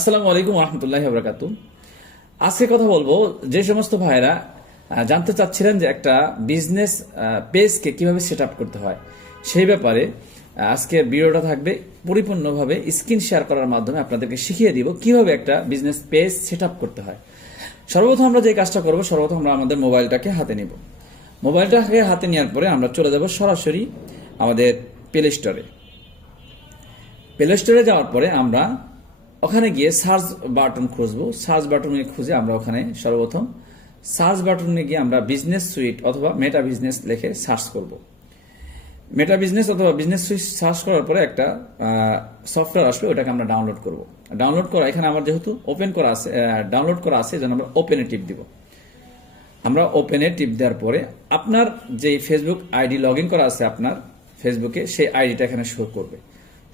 আসসালামু আলাইকুম রহমতুল্লাহ বরকাতু আজকে কথা বলব যে সমস্ত ভাইরা জানতে চাচ্ছিলেন যে একটা বিজনেস পেজকে কীভাবে সেট আপ করতে হয়, সেই ব্যাপারে আজকে ভিডিওটা থাকবে পরিপূর্ণভাবে স্ক্রিন শেয়ার করার মাধ্যমে আপনাদেরকে শিখিয়ে দিব কীভাবে একটা বিজনেস পেজ সেট আপ করতে হয়। সর্বপ্রথম আমরা যে কাজটা করব, সর্বপ্রথম আমরা আমাদের মোবাইলটাকে হাতে নিব। মোবাইলটাকে হাতে নেওয়ার পরে আমরা চলে যাব সরাসরি আমাদের প্লে স্টোরে প্লে স্টোরে যাওয়ার পরে আমরা ওখানে গিয়ে সার্চ বাটন খুঁজবো। সার্চ বাটনে খুঁজে আমরা ওখানে সর্বপ্রথম সার্চ বাটনে গিয়ে আমরা বিজনেস সুইট অথবা মেটা বিজনেস লিখে সার্চ করব। মেটা বিজনেস অথবা বিজনেস সুইট সার্চ করার পরে একটা সফটওয়্যার আসবে, ওটাকে আমরা ডাউনলোড করব। ডাউনলোড করা, এখানে আমার যেহেতু ওপেন করা আছে ডাউনলোড করা আছে যেন আমরা ওপেনে টিপ দিব। আমরা ওপেনে টিপ দেওয়ার পরে আপনার যে ফেসবুক আইডি লগ করা আছে আপনার ফেসবুকে সেই আইডিটা এখানে শো করবে।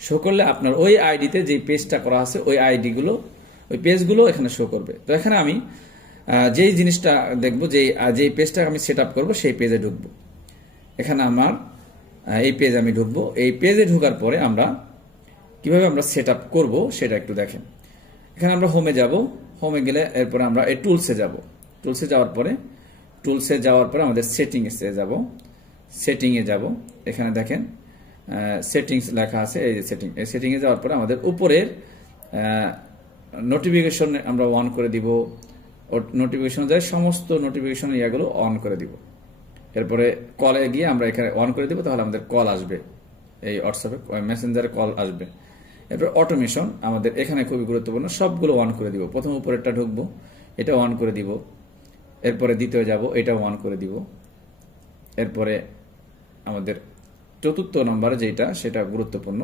শো করলে আপনার ওই আইডিতে যে পেজটা করা আছে ওই আইডিগুলো ওই পেজগুলো এখানে শো করবে। তো এখানে আমি যেই জিনিসটা দেখব আহ, যেই পেজটা আমি সেট আপ করব সেই পেজে ঢুকবো। এখানে আমার এই পেজ আমি ঢুকবো। এই পেজে ঢুকার পরে আমরা কীভাবে আমরা সেট আপ করব সেটা একটু দেখেন। এখানে আমরা হোমে যাব। হোমে গেলে এরপরে আমরা এই টুলসে যাব। টুলসে যাওয়ার পরে টুলসে যাওয়ার পরে আমাদের সেটিংসে যাব। সেটিংয়ে যাব। এখানে দেখেন সেটিংস লেখা আছে, এই সেটিং এই সেটিংয়ে যাওয়ার পরে আমাদের উপরের নোটিফিকেশন আমরা অন করে দিব। নোটিফিকেশন যায় সমস্ত নোটিফিকেশন ইয়াগুলো অন করে দিব। এরপরে কলে গিয়ে আমরা এখানে অন করে দিব, তাহলে আমাদের কল আসবে। এই হোয়াটসঅ্যাপে মেসেঞ্জারে কল আসবে। এরপর অটোমেশন আমাদের এখানে খুবই গুরুত্বপূর্ণ, সবগুলো অন করে দিব। প্রথম উপরেরটা ঢুকবো, এটা অন করে দিব। এরপরে দ্বিতীয় যাব, এটা অন করে দিব। এরপরে আমাদের চতুর্থ নম্বরে যেটা, সেটা গুরুত্বপূর্ণ।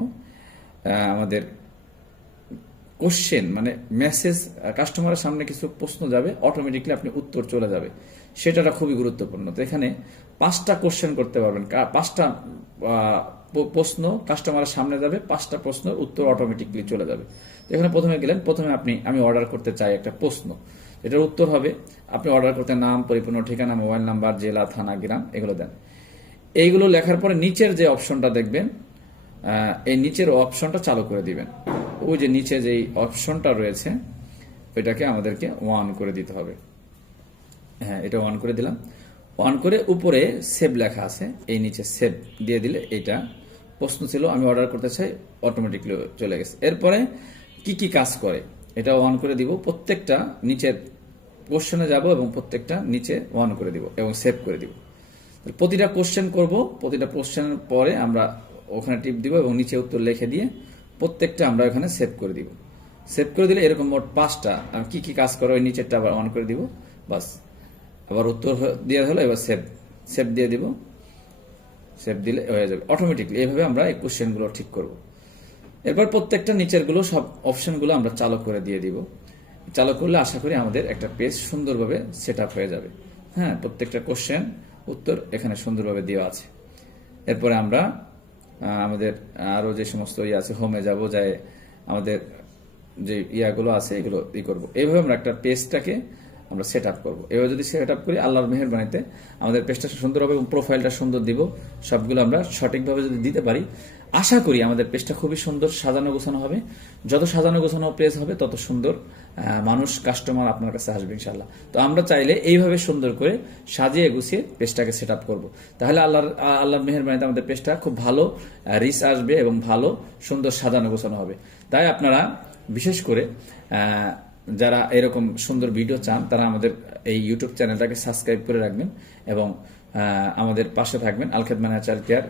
আমাদের কোশ্চেন মানে মেসেজ কাস্টমারের সামনে কিছু প্রশ্ন যাবে অটোমেটিকলি আপনি উত্তর চলে যাবে। সেটাটা খুবই গুরুত্বপূর্ণ। তো এখানে পাঁচটা কোশ্চেন করতে পারবেন। পাঁচটা প্রশ্ন কাস্টমারের সামনে যাবে, পাঁচটা প্রশ্নের উত্তর অটোমেটিকলি চলে যাবে। তো এখানে প্রথমে গেলেন, প্রথমে আপনি, আমি অর্ডার করতে চাই একটা প্রশ্ন। এটার উত্তর হবে, আপনি অর্ডার করতে নাম, পরিপূর্ণ ঠিকানা মোবাইল নাম্বার জেলা, থানা, গ্রাম, এগুলো দেন। এইগুলো লেখার পরে নিচের যে অপশনটা দেখবেন এই নিচের অপশনটা চালু করে দিবেন। ওই যে নিচে যে অপশনটা রয়েছে, ওইটাকে আমাদেরকে ওয়ান করে দিতে হবে। হ্যাঁ এটা অন করে দিলাম। অন করে উপরে সেভ লেখা আছে, এই নিচে সেভ দিয়ে দিলে এটা প্রশ্ন ছিল, আমি অর্ডার করতে চাই, অটোমেটিকলি চলে গেছে। এরপরে কি কি কাজ করে, এটা অন করে দিব, প্রত্যেকটা নিচের কোশ্চেনে যাব এবং প্রত্যেকটা নিচে অন করে দিব এবং সেভ করে দিব। প্রতিটা কোশ্চেন করব, প্রতিটা কোশ্চেনের পরে আমরা ওখানে টিপ দিব এবং নিচে উত্তর লিখে দিয়ে প্রত্যেকটা আমরা ওখানে সেভ করে দিব। সেভ করে দিলে এরকম মোট পাঁচটা, আর কি কি কাজ করে ওই নিচেরটা আবার অন করে দিব, বাস। আবার উত্তর দেওয়া হলো, এবার সেভ সেভ দিয়ে দিব। সেভ দিলে হয়ে যাবে। অটোমেটিকলি এইভাবে আমরা এই কোশ্চেনগুলো ঠিক করব। এরপর প্রত্যেকটা নিচেরগুলো সব অপশনগুলো আমরা চালু করে দিয়ে দিব। চালু করলে আশা করি আমাদের একটা পেজ সুন্দরভাবে সেট আপ হয়ে যাবে। হ্যাঁ প্রত্যেকটা কোশ্চেন উত্তর এখানে সুন্দরভাবে দেওয়া আছে। এরপরে আমরা আমাদের আরও যে সমস্ত ইয়ে আছে হোমে যাব যায় আমাদের যে ইয়াগুলো আছে, এগুলো ই করব। এইভাবে আমরা একটা পেজটাকে আমরা সেট আপ করব। এবার যদি সেট আপ করি, আল্লাহর মেহরবানিতে আমাদের পেজটা সুন্দর হবে এবং প্রোফাইলটা সুন্দর দিব। সবগুলো আমরা সঠিকভাবে যদি দিতে পারি আশা করি আমাদের পেজটা খুবই সুন্দর সাজানো গোছানো হবে। যত সাজানো গোছানো পেজ হবে, তত সুন্দর মানুষ কাস্টমার আপনার কাছে আসবে ইনশাল্লাহ তো আমরা চাইলে এইভাবে সুন্দর করে সাজিয়ে গুছিয়ে পেজটাকে সেট আপ করব। তাহলে আল্লাহর আ- আল্লাহর মেহেরবানিতে আমাদের পেজটা খুব ভালো রিচ আসবে এবং ভালো, সুন্দর সাজানো গোছানো হবে। তাই আপনারা বিশেষ করে যারা এরকম সুন্দর ভিডিও চান, তারা আমাদের এই ইউটিউব চ্যানেলটাকে সাবস্ক্রাইব করে রাখবেন এবং আমাদের পাশে থাকবেন আলখেদ ম্যানেজার কেয়ার।